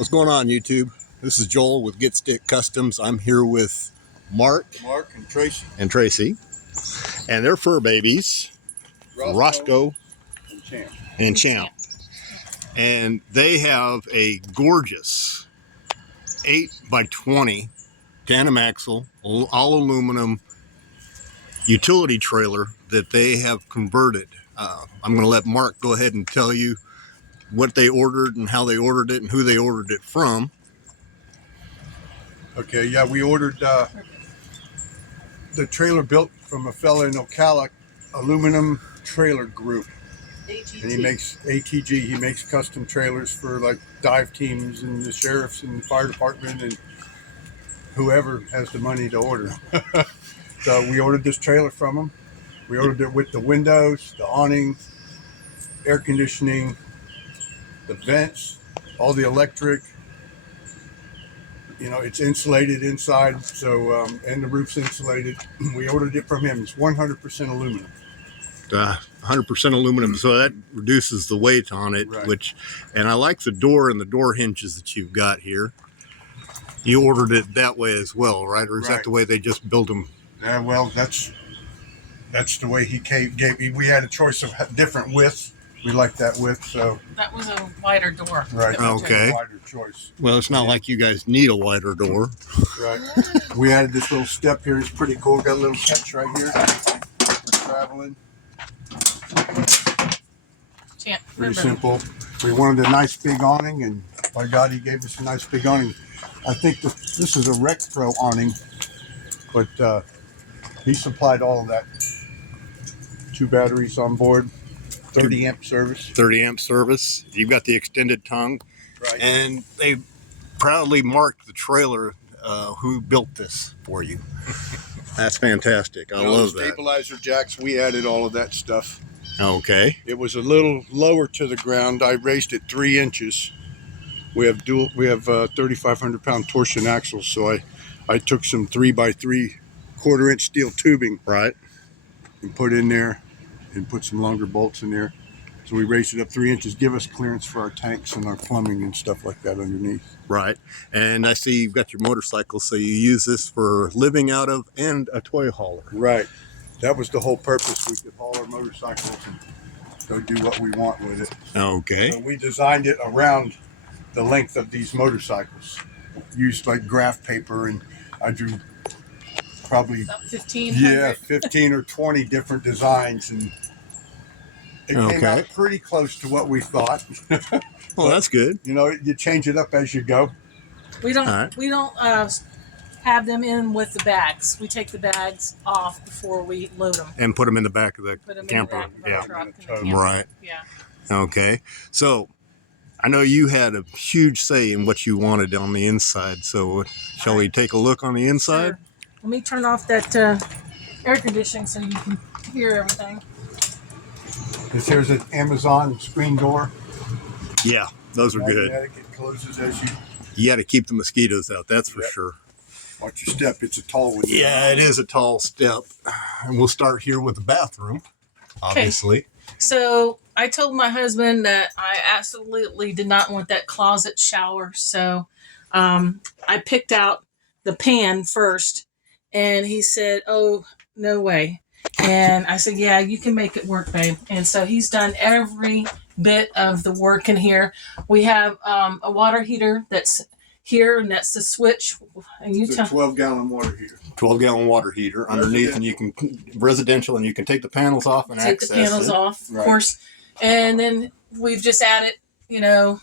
What's going on, YouTube? This is Joel with Get Stick Customs. I'm here with Mark and Tracy. and Tracy, and their fur babies, Roscoe and Champ. And they have a gorgeous 8x20 tandem axle, all aluminum utility trailer that they have converted. I'm going to let Mark go ahead and tell you what they ordered and how they ordered it and who they ordered it from. Okay, yeah, we ordered the trailer built from a fella in Ocala, Aluminum Trailer Group. ATG. And he makes ATG. He makes custom trailers for like dive teams and the sheriffs and the fire department and whoever has the money to order. So we ordered this trailer from him. We ordered it with the windows, the awning, air conditioning, the vents, all the electric. You know, it's insulated inside, so and the roof's insulated. We ordered it from him. It's 100% aluminum. 100% aluminum, so that reduces the weight on it. Right. And I like the door and the door hinges that you've got here. You ordered it that way as well, right? Or is that the way they just build them? Yeah, well, that's the way he gave me. We had a choice of different widths. We like that width, so That was a wider door. right. Okay. A wider choice. Well, it's not like you guys need a wider door. Right. We added this little step here. It's pretty cool. Got a little catch right here for traveling. Pretty simple. We wanted a nice big awning, and by God, he gave us a nice big awning. I think this is a Rec Pro awning, but he supplied all of that. 2 batteries on board, 30 amp service. 30 amp service. You've got the extended tongue. Right. And they proudly marked the trailer who built this for you. That's fantastic. I love that. Stabilizer jacks, we added all of that stuff. Okay. It was a little lower to the ground. I raised it 3 inches. We have 3,500 pound torsion axles, so I took some 3x3 1/4 inch steel tubing, right, and put in there, and put some longer bolts in there. So we raised it up 3 inches, give us clearance for our tanks and our plumbing and stuff like that underneath. Right. And I see you've got your motorcycle, so you use this for living out of and a toy hauler. Right. That was the whole purpose. We could haul our motorcycles and go do what we want with it. Okay. So we designed it around the length of these motorcycles. Used like graph paper, and I drew probably 15 or 20 different designs, and it came out pretty close to what we thought. Well, that's good. You know, you change it up as you go. We don't have them in with the bags. We take the bags off before we load them. And put them in the back of the camper. Right. Yeah. Okay. So I know you had a huge say in what you wanted on the inside. So shall we take a look on the inside? Sure. Let me turn off that air conditioning so you can hear everything. Here's an Amazon screen door. Yeah, those are good. It closes as you got to keep the mosquitoes out, that's for sure. Watch your step. It's a tall one. Yeah, it is a tall step. And we'll start here with the bathroom, obviously. Okay. So I told my husband that I absolutely did not want that closet shower. So I picked out the pan first, and he said, "Oh, no way." And I said, "Yeah, you can make it work, babe." And so he's done every bit of the work in here. We have a water heater that's here, and that's the switch. And it's a 12-gallon water heater. 12-gallon water heater underneath, and you can residential, and you can take the panels off and take the panels off, of course. And then we've just added, you know,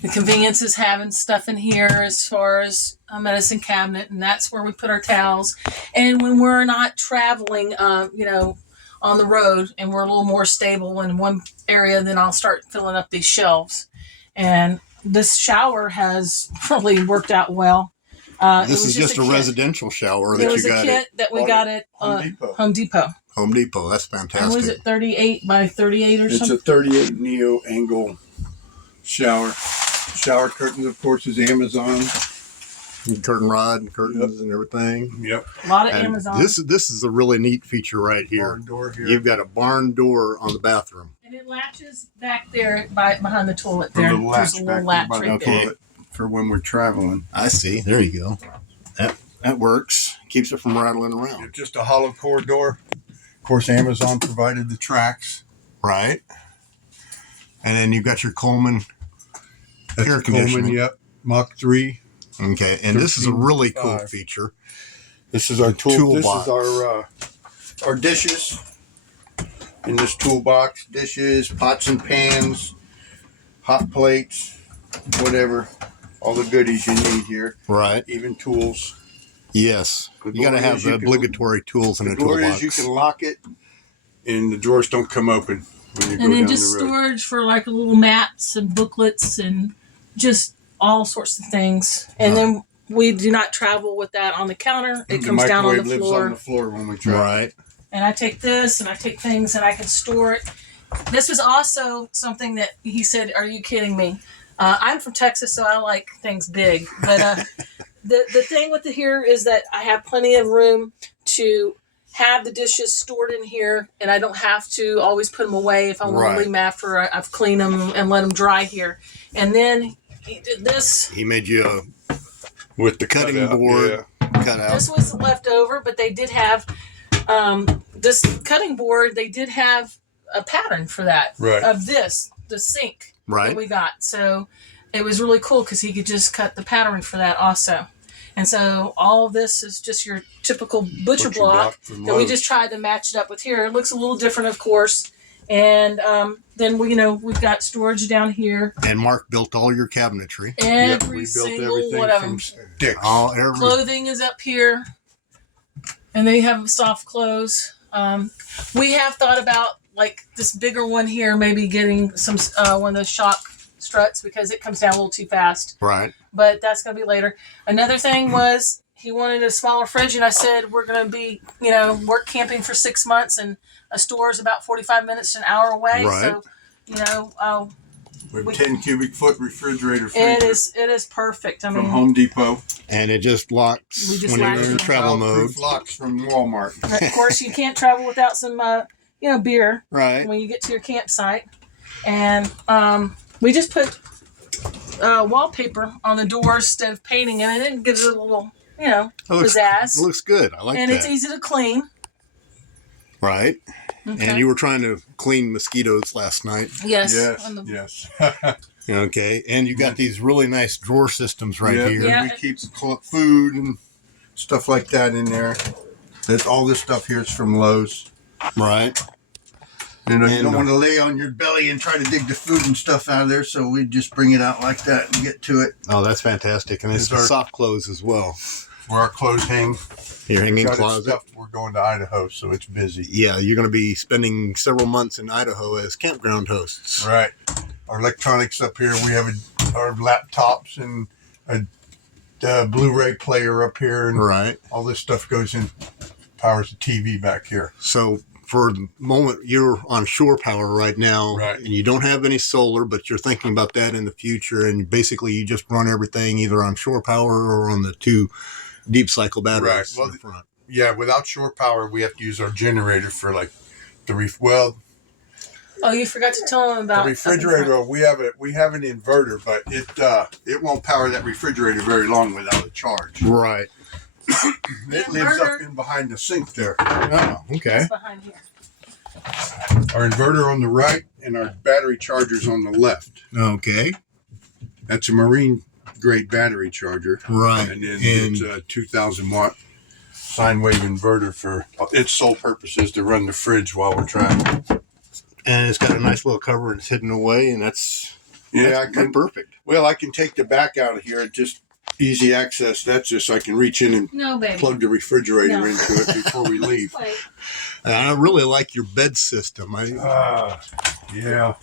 the convenience is having stuff in here as far as a medicine cabinet, and that's where we put our towels. And when we're not traveling, you know, on the road, and we're a little more stable in one area, then I'll start filling up these shelves. And this shower has really worked out well. This is just a residential shower that you got. It was a kit that we got at Home Depot. Home Depot, that's fantastic. And was it 38 by 38 or something? It's a 38 Neo angle shower. Shower curtains, of course, is Amazon. Curtain rod and curtains and everything. Yep. A lot of Amazon. This is a really neat feature right here. Barn door here. You've got a barn door on the bathroom. And it latches back there behind the toilet there. There's a little latch right there. for when we're traveling. I see. There you go. That works. Keeps it from rattling around. It's just a hollow core door. Of course, Amazon provided the tracks. Right. And then you've got your Coleman That's air a Coleman, conditioning. yep. Mach 3. Okay. And this is a really cool 13.5. feature. This is our Toolbox. This is our dishes. In this toolbox, dishes, pots and pans, hot plates, whatever. All the goodies you need here. Right. Even tools. Yes. The You got to glory have is the you can- obligatory tools in The a glory toolbox. is you can lock it and the drawers don't come open when you go And then down just the road. storage for like little maps and booklets and just all sorts of things. And then we do not travel with that on the counter. It The comes down on the microwave lives floor. on the floor when we travel. Right. And I take this and I take things and I can store it. This was also something that he said, "Are you kidding me?" I'm from Texas, so I like things big. But the thing with here is that I have plenty of room to have the dishes stored in here, and I don't have to always put them away if I want Right. to leave them after I've cleaned them and let them dry here. And then he did this. He made you a With the cutting cutout, board yeah. cut out. This was left over, but they did have this cutting board. They did have a pattern for that Right. of the sink Right. that we got. So it was really cool because he could just cut the pattern for that also. And so all of this is just your typical butcher block from that we Lowe's. just tried to match it up with here. It looks a little different, of course. And then we've got storage down here. And Mark built all your cabinetry. Yep, Every we built single everything one of from them. sticks. Every Clothing is up here, and they have soft clothes. We have thought about like this bigger one here, maybe getting some one of those shock struts because it comes down a little too fast. right. But that's going to be later. Another thing was he wanted a smaller fridge, and I said we're going to be work camping for 6 months, and a store is about 45 minutes to an hour away. Right. So With 10 cubic foot refrigerator freezer it is perfect. I from mean, Home Depot. And it just locks We just when latch you're in it. travel mode. Childproof locks from Walmart. of course, you can't travel without some beer. Right. When you get to your campsite. And we just put wallpaper on the doors instead of painting it, and it gives it a little, It pizzazz. looks good. I like And that. it's easy to clean. Right. Okay. And you were trying to clean mosquitoes last night. Yes. Yes, on the- yes. Okay. And you got these really nice drawer systems right Yeah, here. Yeah. We keep food and stuff like that in there. All this stuff here is from Lowe's. Right. You And, don't want to lay on your belly and try to dig the food and stuff out of there, so we just bring it out like that and get to it. Oh, that's fantastic. And it's It's our- soft clothes as well. Where our clothes hang. Your hanging Got it closet. stuffed. We're going to Idaho, so it's busy. Yeah, you're going to be spending several months in Idaho as campground hosts. Right. Our electronics up here. We have our laptops and a Blu-ray player up here, and Right. all this stuff goes in. Powers the TV back here. So for the moment, you're on shore power right now, Right. and you don't have any solar, but you're thinking about that in the future. And basically, you just run everything either on shore power or on the 2 deep cycle batteries Right. Well, in the front. Yeah, without shore power, we have to use our generator for like the Oh, you forgot to tell them about the refrigerator. We have an inverter, but it won't power that refrigerator very long without a charge. Right. It lives up in behind the sink there. Oh, okay. It's behind here. Our inverter on the right and our battery chargers on the left. Okay. That's a marine grade battery charger. Right. And then And it's a 2,000 watt sine wave inverter for its sole purpose is to run the fridge while we're traveling. and it's got a nice little cover and it's hidden away, and that's perfect. Well, I can take the back out of here. It's just easy access. That's just I can reach in and No, baby. plug the refrigerator No. into it before we leave. Wait. And I really like your bed system. Yeah.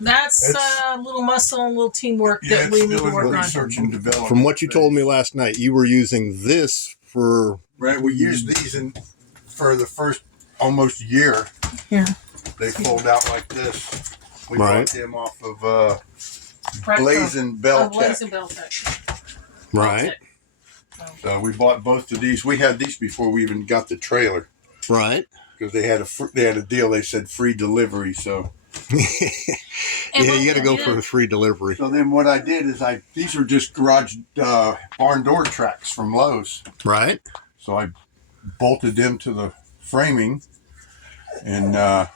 That's It's- a little muscle and a little teamwork Yeah, that it's we need still to work in on. research and development. From what you told me last night, you were using this for Right, we used these for the first almost year. Yeah. They fold out like this. We Right. bought them off of Right, Blazing Bell Blazing Bell Tech. right, So we bought both of these. We had these before we even got the trailer right. because they had a deal. They said free delivery. So And Yeah, you what- got to go for the free delivery. So then what I did is these are just garage barn door tracks from Lowe's. Right. So I bolted them to the framing, and of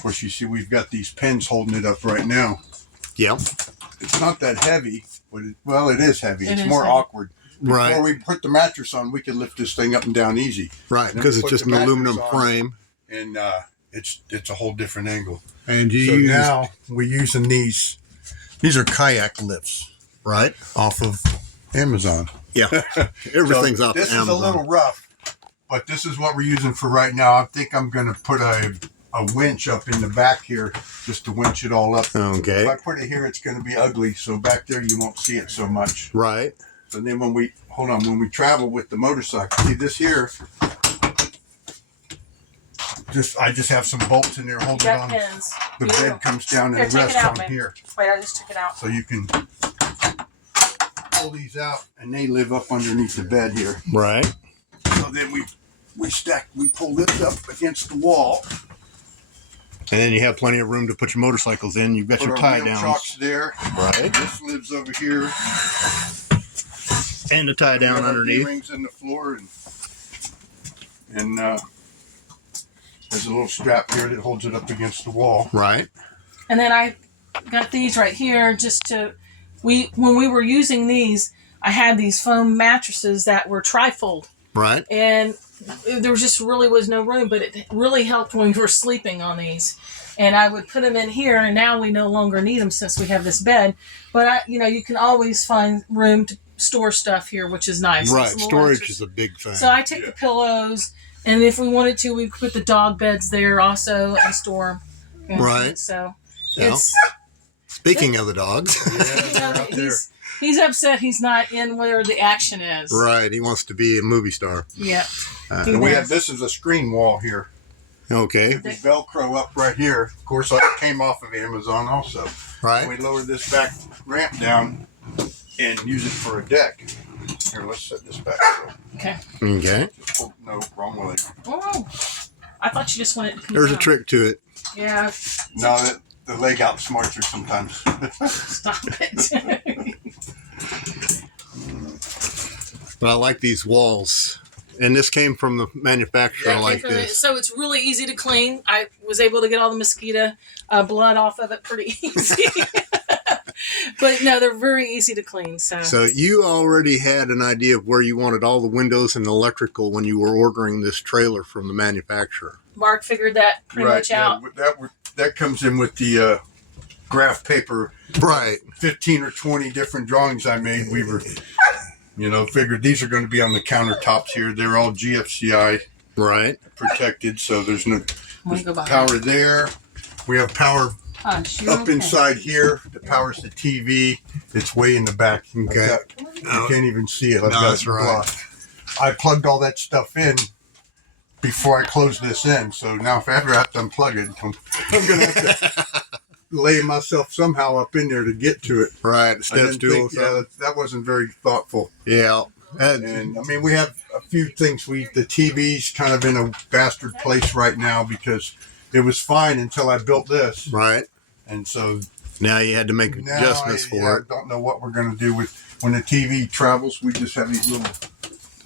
course you see we've got these pins holding it up right now. Yeah. It's not that heavy, but it is heavy. It It's is more heavy. awkward. Before Right. we put the mattress on, we can lift this thing up and down easy. Right. Then Because we it's put just the an mattress aluminum on, frame. and it's a whole different angle. And So now we're using these. These are kayak lifts right off of Amazon. Yeah. Everything's So off this Amazon. is a little rough, but this is what we're using for right now. I think I'm going to put a winch up in the back here just to winch it all up. Okay. If I put it here, it's going to be ugly. So back there, you won't see it so much. Right. So then when we travel with the motorcycle, see this here, I just have some bolts in there holding Got on. pins. The Beautiful. bed comes down Here, and take it rests out, on babe. here. Wait, I just took it out. So you can pull these out and they live up underneath the bed here. Right. So then we pull this up against the wall. And then you have plenty of room to put your motorcycles in. You've got Put your our tie wheel downs. chocks there. Right. This lives over here. And the tie We down have our underneath. D-rings in the floor, and there's a little strap here that holds it up against the wall. Right. And then I got these right here just to when we were using these, I had these foam mattresses that were trifold, Right. and there just really was no room, but it really helped when we were sleeping on these. And I would put them in here, and now we no longer need them since we have this bed. But you can always find room to store stuff here, which is nice. Right. It's a little Storage extra. is a big thing. So I take the pillows, and if we wanted to, we could put the dog beds there also and store them. Right. So Yeah. it's. Speaking of the dogs. Yeah, they're out there. He's upset he's not in where the action is. Right. He wants to be a movie star. Yeah. And we have this as a screen wall here. Okay. We Velcro up right here. Of course, that came off of Amazon also. Right. We lower this back ramp down and use it for a deck. Here, let's set this back. Okay. Okay. No, wrong way. Oh, I thought you just wanted to come There's a down. trick to it. Yeah. No, the leg outsmarts her sometimes. Stop it. But I like these walls. And this came from the manufacturer like this. So it's really easy to clean. I was able to get all the mosquito blood off of it pretty easy. But no, they're very easy to clean. So you already had an idea of where you wanted all the windows and electrical when you were ordering this trailer from the manufacturer. Mark figured that pretty much out. That comes in with the graph paper. Right. 15 or 20 different drawings I made. We were, figured these are going to be on the countertops here. They're all GFCI Right. protected, so there's no Go behind. power there. We have power Hush, you're up okay. inside here that powers the TV. It's way in the back. Okay. You can't even see it. I've No, got that's it right. blocked. I plugged all that stuff in before I closed this in. So now if I ever have to unplug it, I'm going to have to lay myself somehow up in there to get to it. Right. I Step didn't stool. think, that wasn't very thoughtful. Yeah. And I mean, we have a few things. The TV's kind of in a bastard place right now because it was fine until I built this. Right. And so Now you had to make now adjustments for it. I don't know what we're going to do with when the TV travels. We just have these little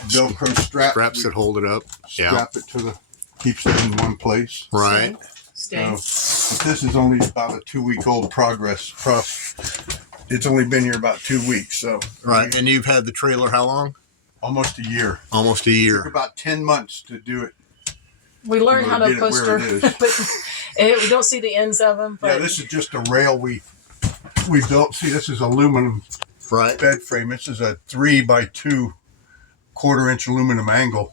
Velcro straps. Straps We that hold it up. Yeah. strap it to keeps it in one place. Right. Stay. So, but this is only about a 2-week-old progress. It's only been here about 2 weeks, so Right. And you've had the trailer how long? almost a year. Almost a It took year. about 10 months to do it. We learned how to Get it post where her, it is. but we don't see the ends of them. But Yeah, this is just a rail we built. See, this is aluminum Right. bed frame. This is a 3x2 1/4-inch aluminum angle.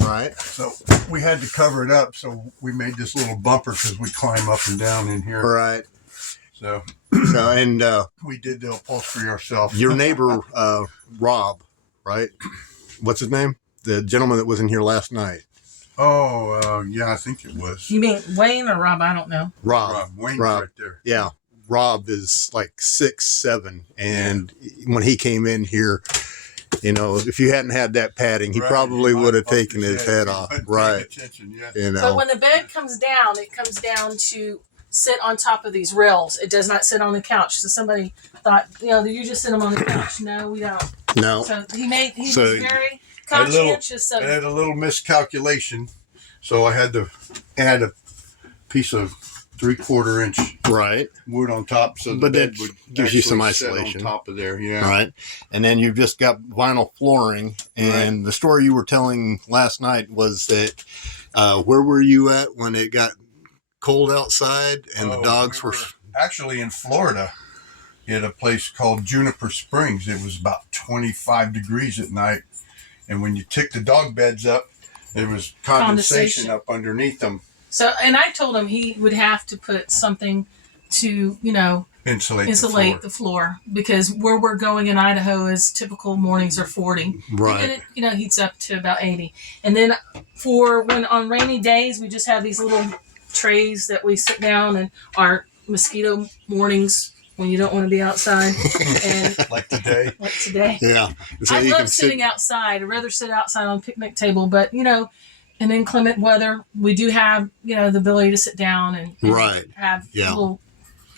Right. So we had to cover it up. So we made this little bumper because we climb up and down in here. Right. So So, and we did the upholstery ourselves. your neighbor, Rob, right? What's his name? The gentleman that was in here last night. Oh, yeah, I think it was. you mean Wayne or Rob? I don't know. Rob. Wayne's Rob. right there. Yeah. Rob is like 6'7", and when he came in here, if you hadn't had that padding, he Right, probably might would have bumped taken his if head he off. wasn't paying Right. attention, yeah. But when the bed comes down, it comes down to sit on top of these rails. It does not sit on the couch. So somebody thought, you just sit them on the couch. No, we don't. No. So he was very I had a conscientious I had a little miscalculation, so I had to add a piece of 3/4 inch Right. wood on top, so the But bed that would gives you some actually sit isolation. on top of there. Yeah. Right. And then you've just got vinyl flooring. And the story you were telling last night was that where were you at when it got cold outside and the dogs we were actually in Florida at a place called Juniper Springs. It was about 25 degrees at night, and when you took the dog beds up, there was condensation up underneath them. So, and I told him he would have to put something to, insulate the floor, because where we're going in Idaho is typical mornings are 40. right. And it, heats up to about 80. And then for when on rainy days, we just have these little trays that we sit down, and our mosquito mornings when you don't want to be outside. And like today. Yeah. So I love sitting outside. I'd rather sit outside on a picnic table, but in inclement weather, we do have, the ability to sit down and have little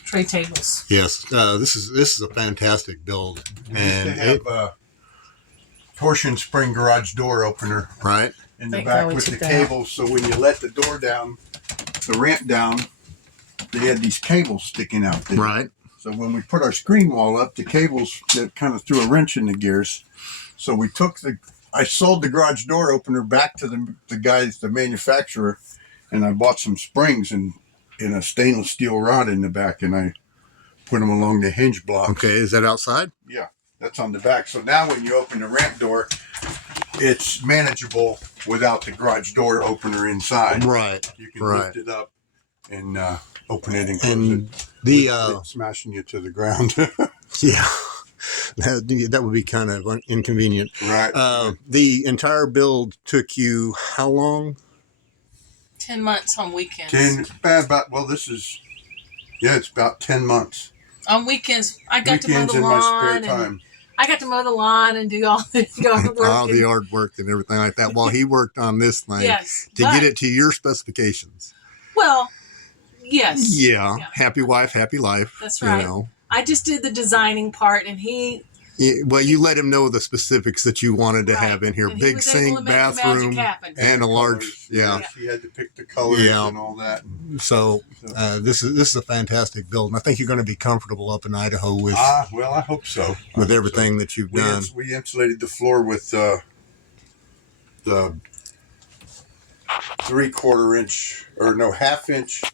tray tables. Yes. This is a fantastic build. And we have a torsion spring garage door opener right in the back with the cables. So when you let the door down, the ramp down, they had these cables sticking out there. Right. So when we put our screen wall up, the cables that kind of threw a wrench in the gears. So we took I sold the garage door opener back to the manufacturer, and I bought some springs and a stainless steel rod in the back, and I put them along the hinge block. Okay, is that outside? Yeah, that's on the back. So now when you open the ramp door, it's manageable without the garage door opener inside. Right. You can lift it up and open it and close and it. The smashing you to the ground. yeah. That would be kind of inconvenient. Right. The entire build took you how long? 10 months on weekends. It's about 10 months. On weekends, I got to mow the in lawn. my spare time. I got to mow the lawn and do all the yard work. All the yard work and everything like that. While he worked on this thing to get it to your specifications. Well, yes. Yeah. Happy wife, happy life. That's right. I just did the designing part, and you let him know the specifics that you wanted to have in here. And big sink, bathroom, and a large, He had to pick the colors and all that. So this is a fantastic build, and I think you're going to be comfortable up in Idaho with. Well, I hope so. With everything that you've done. We insulated the floor with the 3/4 inch half inch,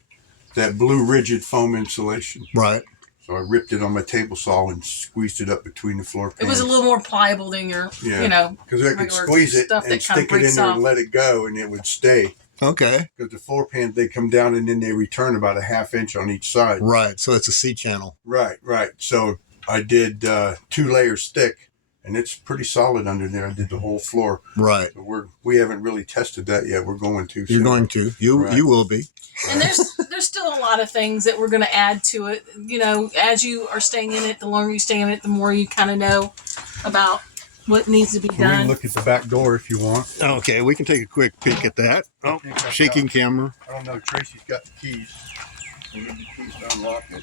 that blue rigid foam insulation. Right. So I ripped it on my table saw and squeezed it up between the floor pans. It was a little more pliable than your, because I could squeeze it and stick it in there and let it go, and it would stay. Okay. Because the floor pans, they come down and then they return about a half inch on each side. Right. So it's a C channel. Right. So I did 2 layers thick, and it's pretty solid under there. I did the whole floor. Right. So we haven't really tested that yet. We're going to. You're going to. You will be. And there's still a lot of things that we're going to add to it. As you are staying in it, the longer you stay in it, the more you kind of know about what needs to be done. We can look at the back door if you want. Okay, we can take a quick peek at that. Oh, shaking camera. I don't know. Tracy's got the keys. We need the keys to unlock it.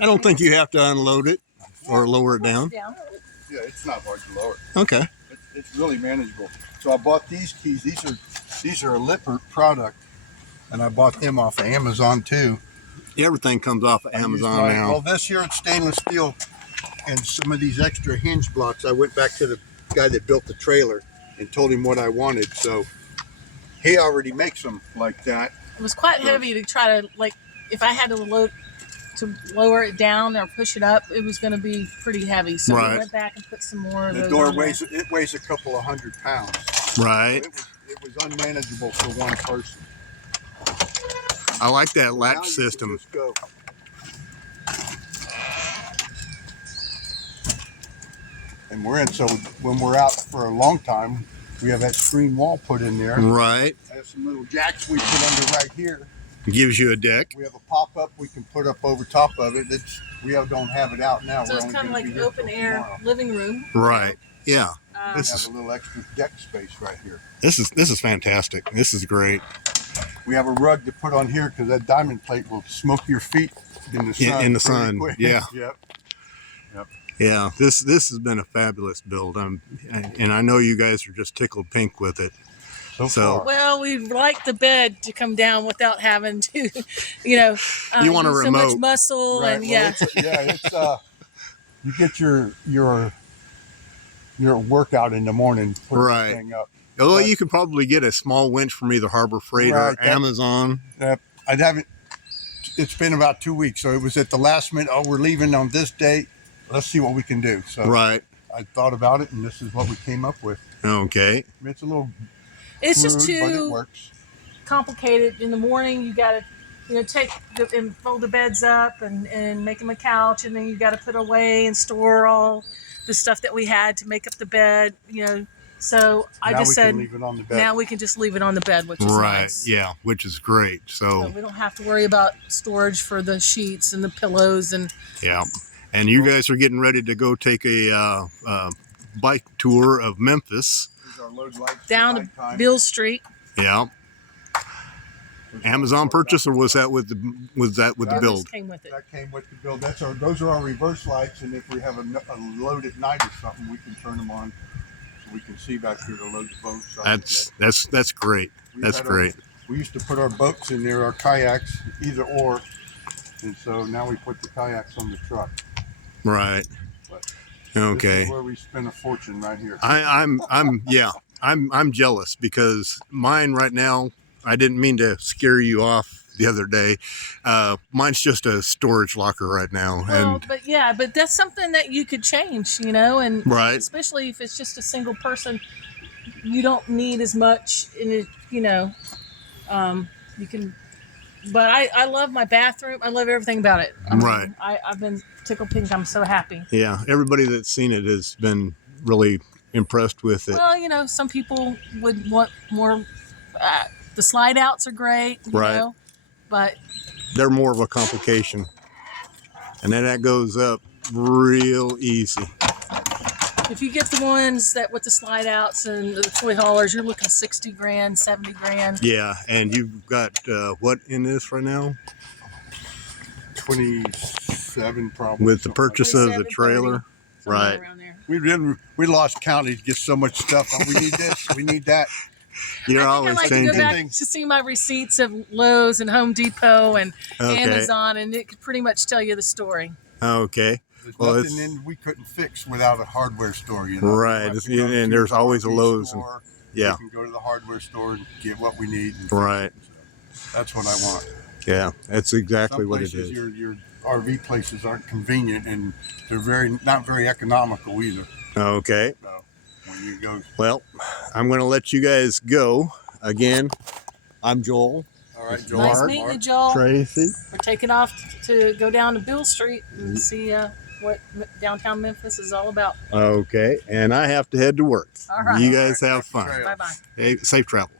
I don't think you have to unload it or lower it down. Yeah, it's not hard to lower. Okay. It's really manageable. So I bought these keys. These are a Lippert product, and I bought them off of Amazon too. Everything comes off of Amazon now. Well, this here it's stainless steel, and some of these extra hinge blocks. I went back to the guy that built the trailer and told him what I wanted. So he already makes them like that. It was quite heavy to try to if I had to lower it down or push it up, it was going to be pretty heavy. So we went back and put some more of those. The door weighs a couple of 100 pounds. Right. It was unmanageable for one person. I like that latch system. Go. And so when we're out for a long time, we have that screen wall put in there. Right. I have some little jacks we put under right here. Gives you a deck. We have a pop-up we can put up over top of it. We don't have it out now. So it's kind of like an open air living room. Right. Yeah. This is a little extra deck space right here. This is fantastic. This is great. We have a rug to put on here because that diamond plate will smoke your feet in the sun. In the pretty sun, quick. yeah. Yep. Yeah, this has been a fabulous build. And I know you guys are just tickled pink with it. So So- far. Well, we'd like the bed to come down without having to, you know, You want a use so much remote. muscle Right, and well, yeah. it's you get your workout in the morning, put Right. this thing up. Although But- you could probably get a small winch from either Harbor Freight Right, or that- Amazon. I haven't. It's been about 2 weeks, so it was at the last minute. Oh, we're leaving on this date. Let's see what we can do. So Right. I thought about it, and this is what we came up with. Okay. I mean, it's a little It's just crude, but it too works. complicated. In the morning, you got to, take and fold the beds up and make them a couch, and then you got to put away and store all the stuff that we had to make up the bed. So I Now just we said, can leave it on the bed. now we can just leave it on the bed, which is Right. nice. Yeah, which is great. So So, we don't have to worry about storage for the sheets and the pillows and yeah. And you guys are getting ready to go take a bike tour of Memphis. Here's our load lights for down to nighttime. Bill Street. Yeah. Amazon purchase, or was that with the That build? Just came with it. That came with the build. Those are our reverse lights, and if we have a load at night or something, we can turn them on so we can see back here to load the boat. So That's great. That's great. We used to put our boats in there, our kayaks, either or, and so now we put the kayaks on the truck. Right. But Okay. This is where we spend a fortune right here. I'm jealous because mine right now, I didn't mean to scare you off the other day. Mine's just a storage locker right now. Well, And but that's something that you could change, and right. especially if it's just a single person, you don't need as much in it, you can. But I love my bathroom. I love everything about it. Right. I've been tickled pink. I'm so happy. Yeah. Everybody that's seen it has been really impressed with it. Well, some people would want more. The slide outs are great, Right. but They're more of a complication. And then that goes up real easy. if you get the ones that with the slide outs and the toy haulers, you're looking 60 grand, 70 grand. Yeah. And you've got what in this right now? 27 probably. With the something purchase of the 27, trailer. 30, somewhere Right. around there. We lost count. He gets so much stuff. Oh, we need this. We need that. You're I think always I like to changing. go back to see my receipts of Lowe's and Home Depot and Okay. Amazon, and it could pretty much tell you the story. Okay. There's Well, nothing in we couldn't fix without a hardware store. Right. Like, And to there's the always a RV Lowe's store, Yeah. We can go to the hardware store and get what we need. And Right. That's what I want. Yeah. That's exactly Some what it places, is. your RV places aren't convenient, and they're not very economical either. Okay. So when you go, Well, I'm going to let you guys go. Again, I'm Joel. all right, Joel. Nice Mark, meeting you, Joel. Tracy. We're taking off to go down to Bill Street and see what downtown Memphis is all about. Okay. And I have to head to work. All right. You guys have All right. fun. Bye bye. Hey, safe travels.